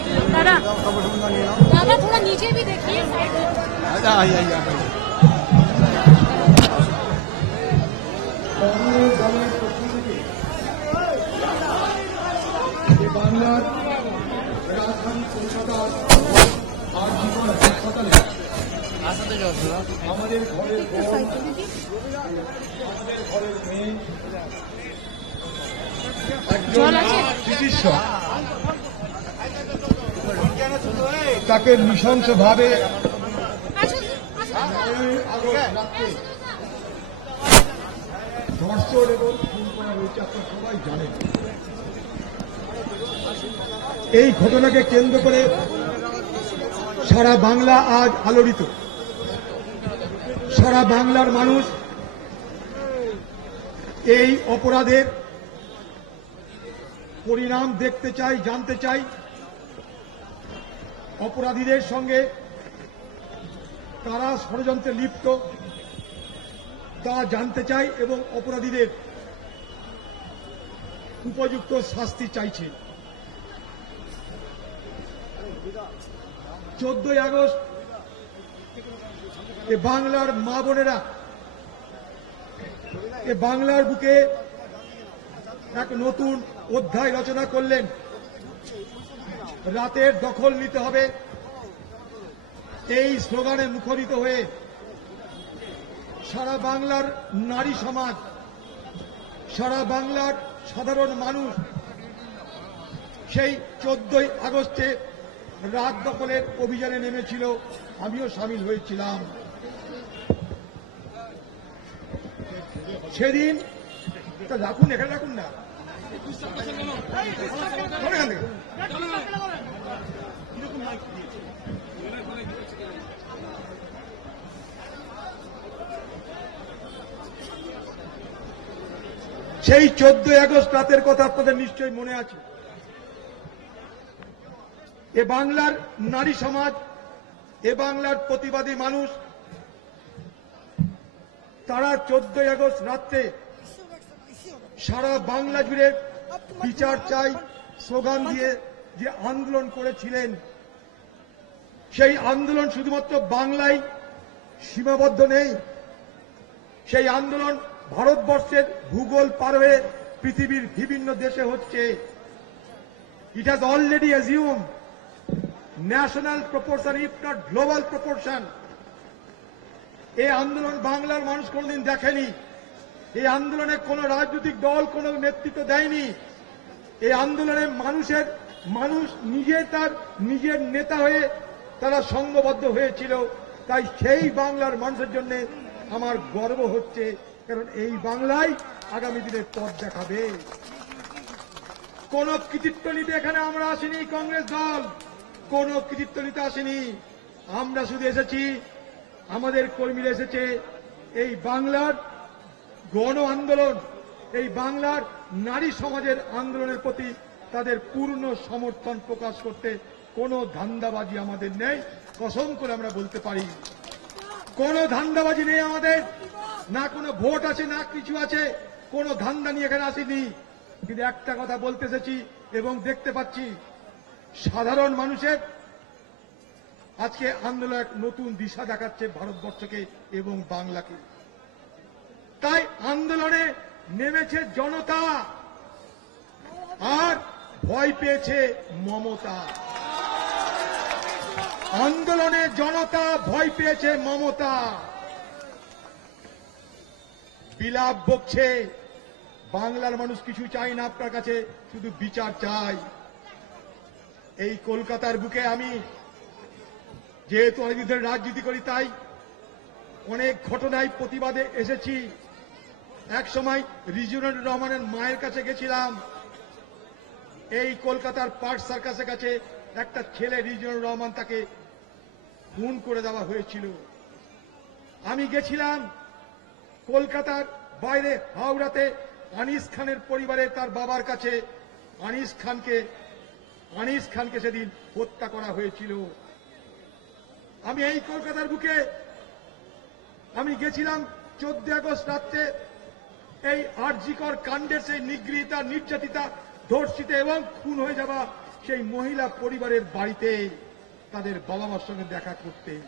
दादा दादा थोड़ा नीचे भी देखिए साइड में আচ্ছা, আই, আই, আই। বাংলার রাজধানী কলকাতার আর জীবন হাসপাতালে আমাদের ঘরের বউ, আমাদের ঘরের মেয়ে একজন জল আছে? চিকিৎসক তাকে নৃশংসভাবে ধর্ষণ এবং খুন করা হয়েছে সবাই জানেন এই ঘটনাকে কেন্দ্র করে সারা বাংলা আজ আলোড়িত। সারা বাংলার মানুষ এই অপরাধের পরিণাম দেখতে চাই জানতে চাই অপরাধীদের সঙ্গে কারা ষড়যন্ত্রে লিপ্ত। তা জানতে চাই এবং অপরাধীদের উপযুক্ত শাস্তি চাইছে। চোদ্দই আগস্ট এ বাংলার মা বোনেরা, এ বাংলার বুকে এক নতুন অধ্যায় রচনা করলেন। রাতের দখল নিতে হবে। এই স্লোগানে মুখরিত হয়ে সারা বাংলার নারী সমাজ, সারা বাংলার সাধারণ মানুষ সেই চোদ্দই আগস্টে রাত দখলের অভিযানে নেমেছিল। আমিও সামিল হয়েছিলাম। সেদিন রাখুন, এখানে রাখুন না। সেই চোদ্দ আগস্ট রাতের কথা আপনাদের নিশ্চয়ই মনে আছে। এ বাংলার নারী সমাজ, এ বাংলার প্রতিবাদী মানুষ, তারা চোদ্দই আগস্ট রাত্রে সারা বাংলা জুড়ে বিচার চাই স্লোগান দিয়ে যে আন্দোলন করেছিলেন সেই আন্দোলন শুধুমাত্র বাংলায় সীমাবদ্ধ নেই। সেই আন্দোলন ভারতবর্ষের ভূগোল পার হয়ে পৃথিবীর বিভিন্ন দেশে হচ্ছে। It has already assume national proportion if not global proportion এই আন্দোলন বাংলার মানুষ কোনদিন দেখেনি। এই আন্দোলনে কোন রাজনৈতিক দল, কোন নেতৃত্ব দেয়নি। এই আন্দোলনে মানুষের, মানুষ নিজে তার নিজের নেতা হয়ে তারা সংঘবদ্ধ হয়েছিল। তাই সেই বাংলার মানুষের জন্য আমার গর্ব হচ্ছে, কারণ এই বাংলায় আগামী দিনের পথ দেখাবে। কোন কৃতিত্ব নিতে এখানে আমরা আসিনি, কংগ্রেস দল। কোন কৃতিত্ব নিতে আসেনি। আমরা শুধু এসেছি, আমাদের কর্মীরা এসেছে। এই বাংলার গণ আন্দোলন, এই বাংলার নারী সমাজের আন্দোলনের প্রতি তাদের পূর্ণ সমর্থন প্রকাশ করতে কোনো ধান্দাবাজি আমাদের নেই। কসম করে আমরা বলতে পারি, কোনো ধান্দাবাজি নেই আমাদের। না কোনো ভোট আছে, না কিছু আছে, কোনো ধান্দা নিয়ে এখানে আসেনি। কিন্তু একটা কথা বলতে এসেছি এবং দেখতে পাচ্ছি, সাধারণ মানুষের আজকে আন্দোলন এক নতুন দিশা দেখাচ্ছে ভারতবর্ষকে এবং বাংলাকে। তাই আন্দোলনে নেমেছে জনতা। আর ভয় পেয়েছে মমতা। আন্দোলনে জনতা ভয় পেয়েছে মমতা। বিলাপ বকছে। বাংলার মানুষ কিছু চাই না আপনার কাছে, শুধু বিচার চাই। এই কলকাতার বুকে আমি যেহেতু অনেকদিন ধরে রাজনীতি করি, তাই অনেক ঘটনায় প্রতিবাদে এসেছি। এক সময় রহমানের মায়ের কাছে গেছিলাম। এই কলকাতার পার্ক সার্কাসের কাছে একটা ছেলে রিজুনুর রহমান তাকে খুন করে দেওয়া হয়েছিল। আমি গেছিলাম কলকাতার বাইরে হাওড়াতে আনিস খানের পরিবারে তার বাবার কাছে। আনিস খানকে আনিস খানকে সেদিন হত্যা করা হয়েছিল। আমি এই কলকাতার বুকে আমি গেছিলাম চোদ্দ আগস্ট রাত্রে এই আরজিকর কাণ্ডের সেই নিগৃহীতা, নির্যাতিতা, ধর্ষিত এবং খুন হয়ে যাওয়া সেই মহিলা পরিবারের বাড়িতে তাদের বাবা মার সঙ্গে দেখা করতে।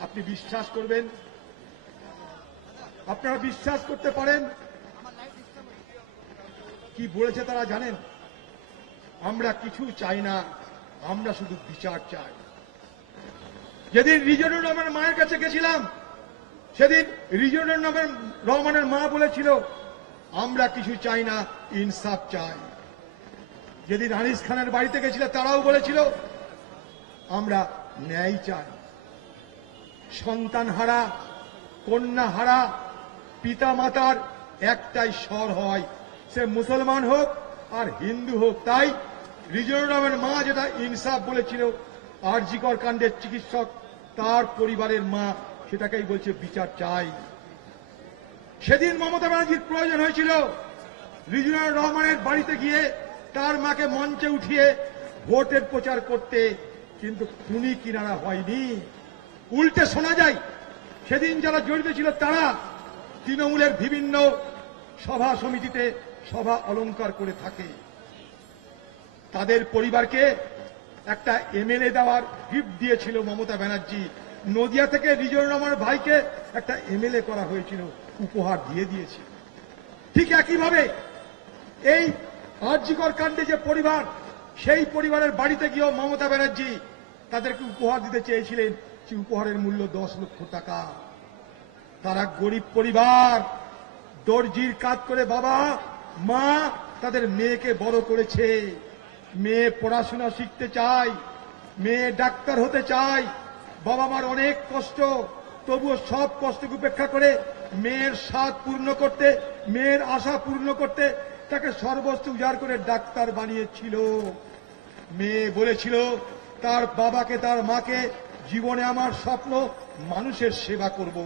আপনি বিশ্বাস করবেন? আপনারা বিশ্বাস করতে পারেন? কি বলেছে তারা জানেন? আমরা কিছু চাই না, আমরা শুধু বিচার চাই। যেদিন রিজনুর রহমানের মায়ের কাছে গেছিলাম সেদিন রিজনুর নামের রহমানের মা বলেছিল, আমরা কিছু চাই না, ইনসাফ চাই। যেদিন আনিস খানের বাড়িতে গেছিল, তারাও বলেছিল, আমরা ন্যায় চাই। সন্তান হারা কন্যা হারা পিতা মাতার একটাই স্বর হয়, সে মুসলমান হোক আর হিন্দু হোক। তাই রিজনুর রহমানের মা যেটা ইনসাফ বলেছিল, আরজিকর কাণ্ডের চিকিৎসক, তার পরিবারের মা সেটাকেই বলছে বিচার চাই। সেদিন মমতা ব্যানার্জির প্রয়োজন হয়েছিল রিজনুর রহমানের বাড়িতে গিয়ে তার মাকে মঞ্চে উঠিয়ে ভোটের প্রচার করতে, কিন্তু খুনি কিনারা হয়নি। উল্টে শোনা যায়, সেদিন যারা জড়িত ছিল তারা তৃণমূলের বিভিন্ন সভা সমিতিতে সভা অলংকার করে থাকে। তাদের পরিবারকে একটা এমএলএ দেওয়ার গিফট দিয়েছিল মমতা ব্যানার্জি। নদিয়া থেকে রিজল রহমানের ভাইকে একটা এমএলএ করা হয়েছিল, উপহার দিয়ে দিয়েছে। ঠিক একইভাবে এই আর্যিকর কাণ্ডে যে পরিবার, সেই পরিবারের বাড়িতে গিয়েও মমতা ব্যানার্জি তাদেরকে উপহার দিতে চেয়েছিলেন সেই উপহারের মূল্য দশ লক্ষ টাকা। তারা গরিব পরিবার, দর্জির কাজ করে বাবা, মা তাদের মেয়েকে বড় করেছে। মেয়ে পড়াশোনা শিখতে চায়, মেয়ে ডাক্তার হতে চায় বাবা মার অনেক কষ্ট, তবুও সব কষ্টকে উপেক্ষা করে মেয়ের স্বাদ পূর্ণ করতে, মেয়ের আশা পূর্ণ করতে তাকে সর্বস্ব উজাড় করে ডাক্তার বানিয়েছিল। মেয়ে বলেছিল, তার বাবাকে, তার মাকে জীবনে আমার স্বপ্ন মানুষের সেবা করব।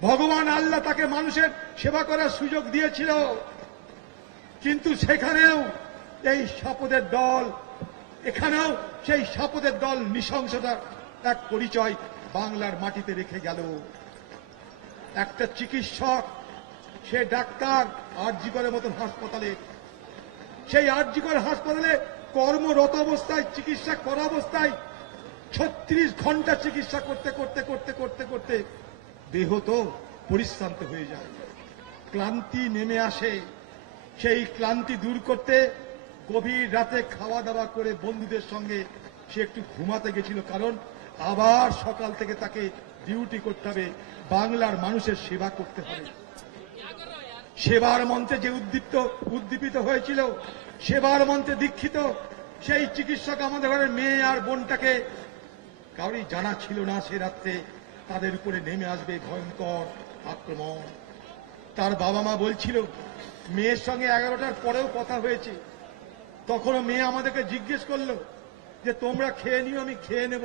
ভগবান আল্লাহ তাকে মানুষের সেবা করার সুযোগ দিয়েছিল। কিন্তু সেখানেও এই শপথের দল এখানেও সেই শপথের দল নৃশংসতার এক পরিচয় বাংলার মাটিতে রেখে গেল। একটা চিকিৎসক, সে ডাক্তার আরজিকরের মতন হাসপাতালে। সেই আরজিকর হাসপাতালে কর্মরত অবস্থায়, চিকিৎসা করা অবস্থায় ছত্রিশ ঘণ্টা চিকিৎসা করতে করতে করতে করতে করতে দেহ তো পরিশ্রান্ত হয়ে যায়। ক্লান্তি নেমে আসে। সেই ক্লান্তি দূর করতে গভীর রাতে খাওয়া দাওয়া করে বন্ধুদের সঙ্গে সে একটু ঘুমাতে গেছিল, কারণ আবার সকাল থেকে তাকে ডিউটি করতে হবে, বাংলার মানুষের সেবা করতে হবে। সেবার মন্ত্রে যে উদ্দীপ্ত, উদ্দীপিত হয়েছিল, সেবার মন্ত্রে দীক্ষিত, সেই চিকিৎসক আমাদের ঘরের মেয়ে আর বোনটাকে কারোরই জানা ছিল না সে রাত্রে তাদের উপরে নেমে আসবে ভয়ঙ্কর আক্রমণ। তার বাবা মা বলছিল, মেয়ের সঙ্গে এগারোটার পরেও কথা হয়েছে। তখনও মেয়ে আমাদেরকে জিজ্ঞেস করল যে, তোমরা খেয়ে নিও, আমি খেয়ে নেব।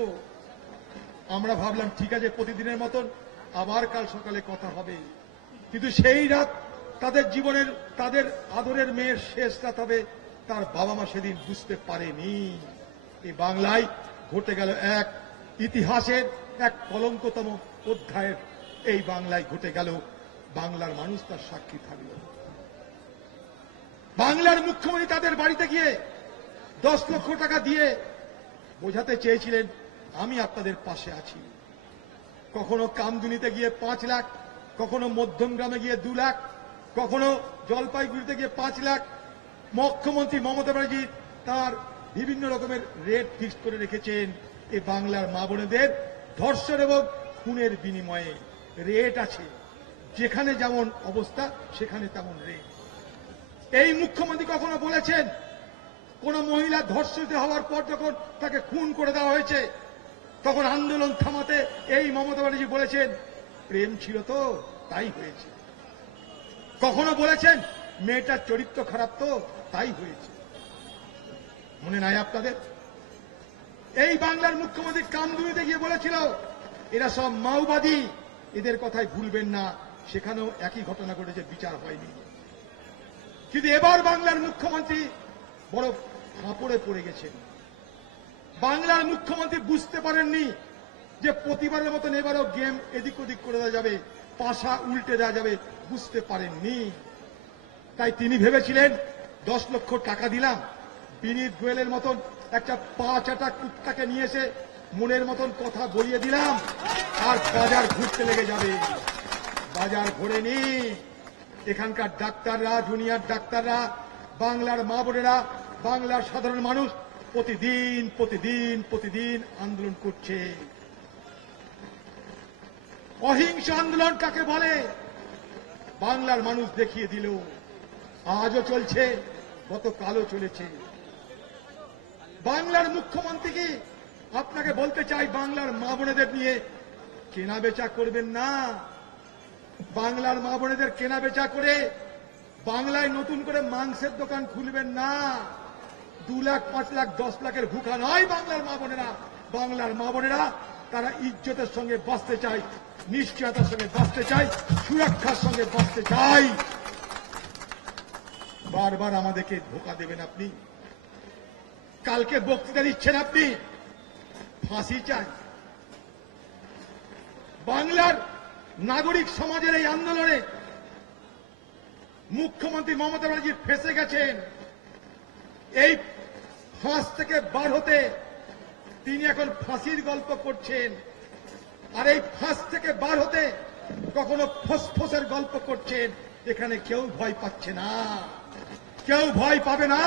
আমরা ভাবলাম, ঠিক আছে, প্রতিদিনের মতন আবার কাল সকালে কথা হবে। কিন্তু সেই রাত তাদের জীবনের, তাদের আদরের মেয়ের শেষ রাত হবে, তার বাবা মা সেদিন বুঝতে পারেনি। এই বাংলায় ঘটে গেল এক ইতিহাসের এক কলঙ্কতম অধ্যায়ের এই বাংলায় ঘটে গেল, বাংলার মানুষ তার সাক্ষী থাকল। বাংলার মুখ্যমন্ত্রী তাদের বাড়িতে গিয়ে দশ লক্ষ টাকা দিয়ে বোঝাতে চেয়েছিলেন, আমি আপনাদের পাশে আছি। কখনো কামদুনিতে গিয়ে পাঁচ লাখ, কখনো মধ্যমগ্রামে গিয়ে দু লাখ, কখনো জলপাইগুড়িতে গিয়ে পাঁচ লাখ। মুখ্যমন্ত্রী মমতা ব্যানার্জি তার বিভিন্ন রকমের রেট ফিক্সড করে রেখেছেন এই বাংলার মা বোনেদের ধর্ষণ এবং খুনের বিনিময়ে। রেট আছে, যেখানে যেমন অবস্থা, সেখানে তেমন রেট। এই মুখ্যমন্ত্রী কখনো বলেছেন, কোন মহিলা ধর্ষিত হওয়ার পর যখন তাকে খুন করে দেওয়া হয়েছে, তখন আন্দোলন থামাতে এই মমতা ব্যানার্জি বলেছেন, প্রেম ছিল তো, তাই হয়েছে। কখনো বলেছেন, মেয়েটার চরিত্র খারাপ তো, তাই হয়েছে। মনে নাই আপনাদের? এই বাংলার মুখ্যমন্ত্রী কামদুনিতে গিয়ে বলেছিল, এরা সব মাওবাদী, এদের কথাই ভুলবেন না, সেখানেও একই ঘটনা ঘটেছে, বিচার হয়নি। কিন্তু এবার বাংলার মুখ্যমন্ত্রী বড় ফাঁপড়ে পড়ে গেছেন, বাংলার মুখ্যমন্ত্রী বুঝতে পারেননি যে প্রতিবারের মতন এবারও গেম এদিক ওদিক করে দেওয়া যাবে, পাশা উল্টে দেওয়া যাবে, বুঝতে পারেননি। তাই তিনি ভেবেছিলেন, দশ লক্ষ টাকা দিলাম, বিনীত গোয়েলের মতন একটা পা চাটা কুত্তাকে নিয়ে এসে মনের মতন কথা বলিয়ে দিলাম, আর বাজার ঘুরতে লেগে যাবে। বাজার ঘোরেনি। এখানকার ডাক্তাররা, জুনিয়র ডাক্তাররা, বাংলার মা বোনেরা, বাংলার সাধারণ মানুষ প্রতিদিন প্রতিদিন প্রতিদিন আন্দোলন করছে। অহিংস আন্দোলন কাকে বলে? বাংলার মানুষ দেখিয়ে দিল, আজও চলছে, গতকালও চলেছে। বাংলার মুখ্যমন্ত্রীকে আপনাকে বলতে চাই, বাংলার মা বোনেদের নিয়ে কেনা বেচা করবেন না। বাংলার মা বোনেদের কেনা বেচা করে বাংলায় নতুন করে মাংসের দোকান খুলবেন না। দু লাখ, পাঁচ লাখ, দশ লাখের ভুখা নয় বাংলার মা বোনেরা। বাংলার মা বোনেরা, তারা ইজ্জতের সঙ্গে বাঁচতে চায়, নিশ্চয়তার সঙ্গে বাঁচতে চায়, সুরক্ষার সঙ্গে বাঁচতে চায়। বারবার আমাদেরকে ধোকা দেবেন আপনি। কালকে বক্তৃতা দিচ্ছেন আপনি? ফাঁসি চাই। বাংলার নাগরিক সমাজের এই আন্দোলনে মুখ্যমন্ত্রী মমতা ব্যানার্জি ফেসে গেছেন। এই ফাঁস থেকে বার হতে তিনি এখন ফাঁসির গল্প করছেন। আর এই ফাঁস থেকে বার হতে কখনো ফসফসের গল্প করছেন। এখানে কেউ ভয় পাচ্ছে না। কেউ ভয় পাবে না।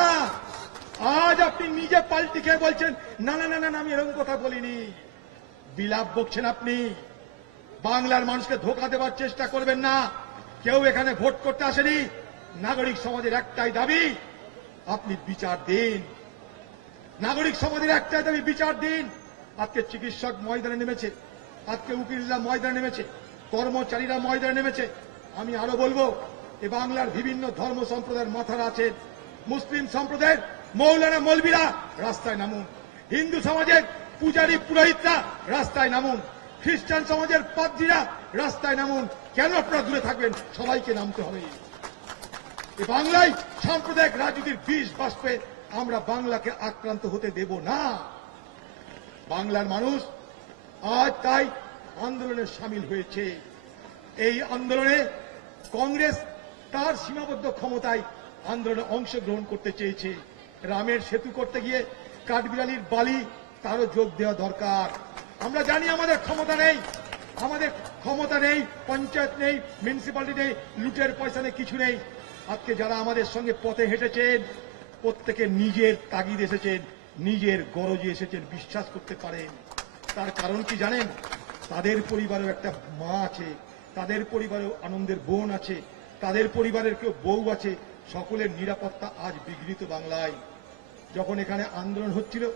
আজ আপনি নিজে পাল্টি খেয়ে বলছেন, না না না না আমি এরকম কথা বলিনি। বিলাপ বকছেন আপনি। বাংলার মানুষকে ধোকা দেওয়ার চেষ্টা করবেন না। কেউ এখানে ভোট করতে আসেনি। নাগরিক সমাজের একটাই দাবি, আপনি বিচার দিন। নাগরিক সমাজের একটাই দাবি, বিচার দিন। আজকে চিকিৎসক ময়দানে নেমেছে, আজকে উকিলরা ময়দানে নেমেছে, কর্মচারীরা ময়দানে নেমেছে। আমি আরও বলব, এ বাংলার বিভিন্ন ধর্ম সম্প্রদায়ের মাথার আছেন মুসলিম সম্প্রদায়ের মৌলানা মৌলবীরা রাস্তায় নামুন। হিন্দু সমাজের পূজারী পুরোহিতরা রাস্তায় নামুন। খ্রিস্টান সমাজের পাদ্রীরা রাস্তায় নামুন। কেন আপনারা দূরে থাকবেন? সবাইকে নামতে হবে। বাংলায় সাম্প্রদায়িক রাজনীতির বিষ বাষ্পে আমরা বাংলাকে আক্রান্ত হতে দেব না। বাংলার মানুষ আজ তাই আন্দোলনে সামিল হয়েছে। এই আন্দোলনে কংগ্রেস তার সীমাবদ্ধ ক্ষমতায় আন্দোলনে অংশগ্রহণ করতে চেয়েছে। রামের সেতু করতে গিয়ে কাঠবিড়ালির বালি তারও যোগ দেওয়া দরকার। আমরা জানি আমাদের ক্ষমতা নেই। আমাদের ক্ষমতা নেই, পঞ্চায়েত নেই মিউনিসিপালিটি নেই, লুটের পয়সা নেই, কিছু নেই। আজকে যারা আমাদের সঙ্গে পথে হেঁটেছেন, প্রত্যেকে নিজের তাগিদ এসেছেন, নিজের গরজে এসেছেন, বিশ্বাস করতে পারেন। তার কারণ কি জানেন? তাদের পরিবারেও একটা মা আছে, তাদের পরিবারেও আনন্দের বোন আছে, তাদের পরিবারের কেউ বউ আছে, সকলের নিরাপত্তা আজ বিঘ্নিত বাংলায়। যখন এখানে আন্দোলন হচ্ছিল,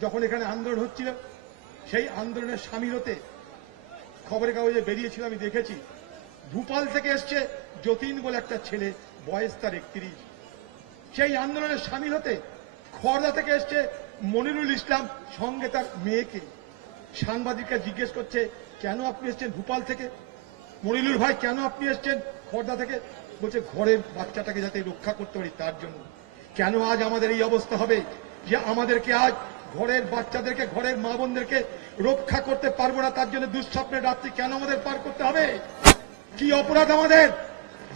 যখন এখানে আন্দোলন হচ্ছিল সেই আন্দোলনের সামিল হতে খবরের কাগজে বেরিয়েছিল, আমি দেখেছি। ভূপাল থেকে এসছে যতীন বলে একটা ছেলে, বয়স তার একত্রিশ। সেই আন্দোলনে সামিল হতে খড়দা থেকে এসছে মনিরুল ইসলাম, সঙ্গে তার মেয়েকে। সাংবাদিকরা জিজ্ঞেস করছে, কেন আপনি এসছেন ভূপাল থেকে? মনিরুল ভাই, কেন আপনি এসছেন খর্দা থেকে? বলছে, ঘরের বাচ্চাটাকে যাতে রক্ষা করতে পারি তার জন্য। কেন আজ আমাদের এই অবস্থা হবে? যে আমাদেরকে আজ ঘরের বাচ্চাদেরকে, ঘরের মা বোনদেরকে রক্ষা করতে পারব না, তার জন্য দুঃস্বপ্নের রাত্রি কেন আমাদের পার করতে হবে? কি অপরাধ আমাদের?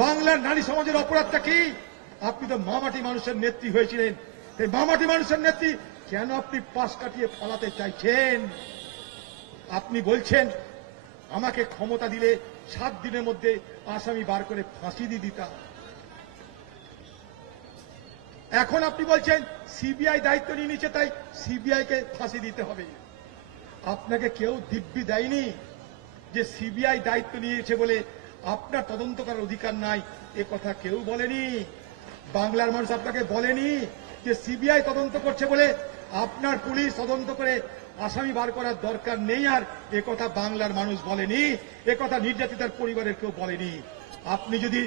বাংলার নারী সমাজের অপরাধটা কি? আপনি তো মামাটি মানুষের নেত্রী হয়েছিলেন। মামাটি মানুষের নেত্রী কেন আপনি পাশ কাটিয়ে পালাতে চাইছেন? আপনি বলছেন, আমাকে ক্ষমতা দিলে সাত দিনের মধ্যে আসামি বার করে ফাঁসি দিয়ে দিতাম। এখন আপনি বলছেন সিবিআই দায়িত্ব নিয়ে নিচ্ছে, তাই সিবিআই কে ফাঁসি দিতে হবে। আপনাকে কেউ দিব্যি দেয়নি যে সিবিআই দায়িত্ব নিয়েছে বলে আপনার তদন্ত করার অধিকার নাই, এ কথা কেউ বলেনি। বাংলার মানুষ আপনাকে বলেনি যে সিবিআই তদন্ত করছে বলে আপনার পুলিশ তদন্ত করে আসামি বার করার দরকার নেই আর এ কথা বাংলার মানুষ বলেনি, এ কথা নির্যাতিতার পরিবারের কেউ বলেনি। আপনি যদি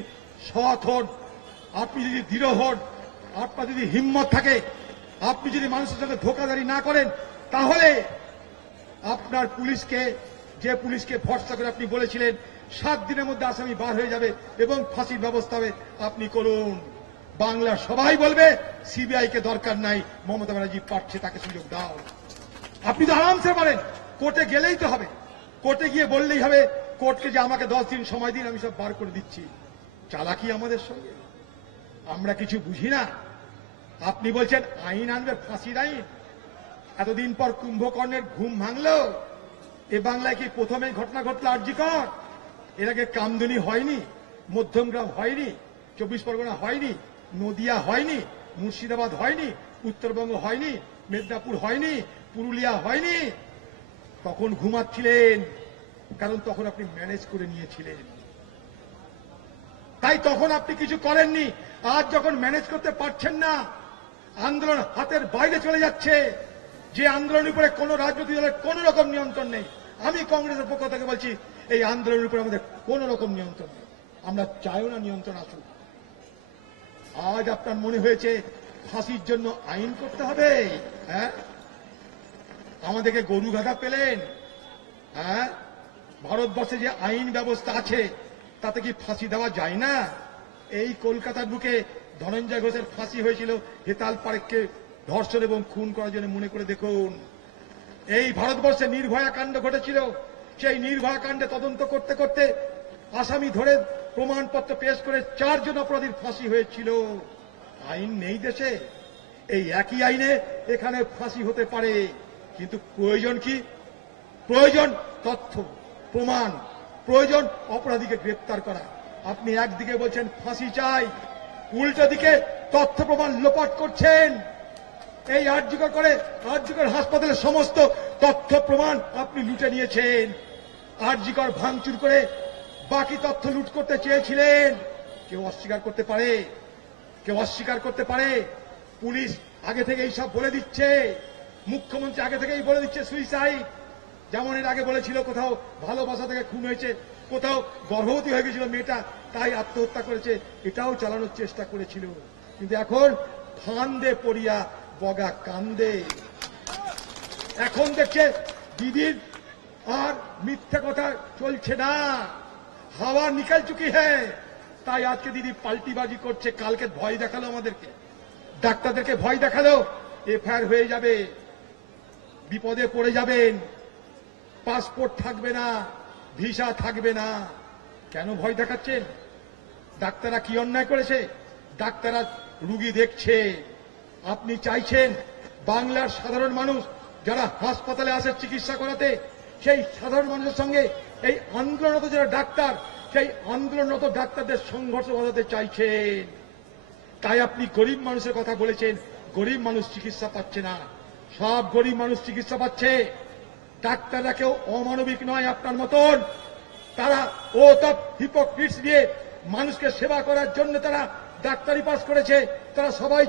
সৎ হন, আপনি যদি দৃঢ় হন আপনার যদি হিম্মত থাকে, আপনি যদি মানুষের সঙ্গে ধোকাধারি না করেন, তাহলে আপনার পুলিশকে, যে পুলিশকে ভরসা করে আপনি বলেছিলেন, সাত দিনের মধ্যে আসামি বার হয়ে যাবে এবং ফাঁসির ব্যবস্থা হবে, আপনি করুন। বাংলা সবাই বলবে, সিবিআই কে দরকার নাই, মমতা ব্যানার্জি পারছে, তাকে সুযোগ দাও। আপনি তো আরামসে পারেন, কোর্টে গেলেই তো হবে। কোর্টে গিয়ে বললেই হবে, কোর্টকে যে আমাকে দশ দিন সময় দিন, আমি সব বার করে দিচ্ছি। চালাকি আমাদের সঙ্গে। আমরা কিছু বুঝি না। আপনি বলছেন আইন আনবে, ফাঁসির আইন। এতদিন পর কুম্ভকর্ণের ঘুম ভাঙলো। এ বাংলায় কি প্রথমে ঘটনা ঘটলো আর্যিকর এর আগে কামদুনি হয়নি, মধ্যমগ্রাম হয়নি, চব্বিশ পরগনা হয়নি, নদিয়া হয়নি, মুর্শিদাবাদ হয়নি, উত্তরবঙ্গ হয়নি, মেদিনীপুর হয়নি, পুরুলিয়া হয়নি। তখন ঘুমাচ্ছিলেন, কারণ তখন আপনি ম্যানেজ করে নিয়েছিলেন। তাই তখন আপনি কিছু করেননি। আজ যখন ম্যানেজ করতে পারছেন না, আন্দোলন হাতের বাইরে চলে যাচ্ছে। যে আন্দোলনের উপরে কোন রাজনৈতিক দলের কোন রকম নিয়ন্ত্রণ নেই। আমি কংগ্রেসের পক্ষ থেকে বলছি, এই আন্দোলনের উপরে আমাদের কোন রকম নিয়ন্ত্রণ নেই। আমরা চাইও না নিয়ন্ত্রণ আসুক। আজ আপনার মনে হয়েছে ফাঁসির জন্য আইন করতে হবে? হ্যাঁ? আমাদেরকে গরু গাধা পেলেন? হ্যাঁ? ভারতবর্ষে যে আইন ব্যবস্থা আছে তাতে কি ফাঁসি দেওয়া যায় না? এই কলকাতার বুকে ধনঞ্জয় ঘোষের ফাঁসি হয়েছিল হেতাল পারেককে ধর্ষণ এবং খুন করার জন্য মনে করে দেখুন। এই ভারতবর্ষে নির্ভয়া কাণ্ড ঘটেছিল। সেই নির্ভয়া কাণ্ডে তদন্ত করতে করতে আসামি ধরে প্রমাণপত্র পেশ করে চারজন অপরাধীর ফাঁসি হয়েছিল। আইন নেই দেশে। এই একই আইনে এখানে ফাঁসি হতে পারে। কিন্তু প্রয়োজন কি? প্রয়োজন তথ্য, প্রমাণ। প্রয়োজন অপরাধীকে গ্রেপ্তার করা। আপনি একদিকে বলছেন ফাঁসি চাই, উল্টো দিকে তথ্য প্রমাণ লোপাট করছেন। এই আর্যকর করে আর্যকর হাসপাতালের সমস্ত তথ্য প্রমাণ আপনি লুটে নিয়েছেন। আর্যকর ভাঙচুর করে বাকি তথ্য লুট করতে চেয়েছিলেন। কেউ অস্বীকার করতে পারে, কেউ অস্বীকার করতে পারে। পুলিশ আগে থেকে সব বলে দিচ্ছে, মুখ্যমন্ত্রী আগে থেকেই বলে দিচ্ছে সুইসাইড যেমন এর আগে বলেছিল কোথাও ভালোবাসা থেকে খুন হয়েছে, কোথাও গর্ভবতী হয়ে গেছিল মেয়েটা, তাই আত্মহত্যা করেছে, এটাও চালানোর চেষ্টা করেছিল। কিন্তু এখন ফান্দে পড়িয়া, বগা কান্দে। এখন দেখছে দিদির আর মিথ্যে কথা চলছে না। হাওয়া নিকাল চুকি হ্যাঁ তাই আজকে দিদি পাল্টিবাজি করছে, কালকে ভয় দেখাল আমাদেরকে। ডাক্তারদেরকে ভয় দেখাল, এফআইআর হয়ে যাবে, বিপদে পড়ে যাবেন। পাসপোর্ট থাকবে না, ভিসা থাকবে না। কেন ভয় দেখাচ্ছেন? ডাক্তাররা কি অন্যায় করেছে? ডাক্তাররা রুগী দেখছে। আপনি চাইছেন বাংলার সাধারণ মানুষ যারা হাসপাতালে আসে চিকিৎসা করাতে, সেই সাধারণ মানুষের সঙ্গে এই আন্দোলনরত যারা ডাক্তার, সেই আন্দোলনরত ডাক্তারদের সংঘর্ষ বাঁধাতে চাইছেন। তাই আপনি গরিব মানুষের কথা বলেছেন, গরিব মানুষ চিকিৎসা পাচ্ছে না। সব গরিব মানুষ চিকিৎসা পাচ্ছে। ডাক্তাররা কেউ অমানবিক নয় আপনার মতন। তারা ও তপ হিপোক্রিটস দিয়ে মানুষকে সেবা করার জন্য তারা ডাক্তারি পাস করেছে, তারা সবাই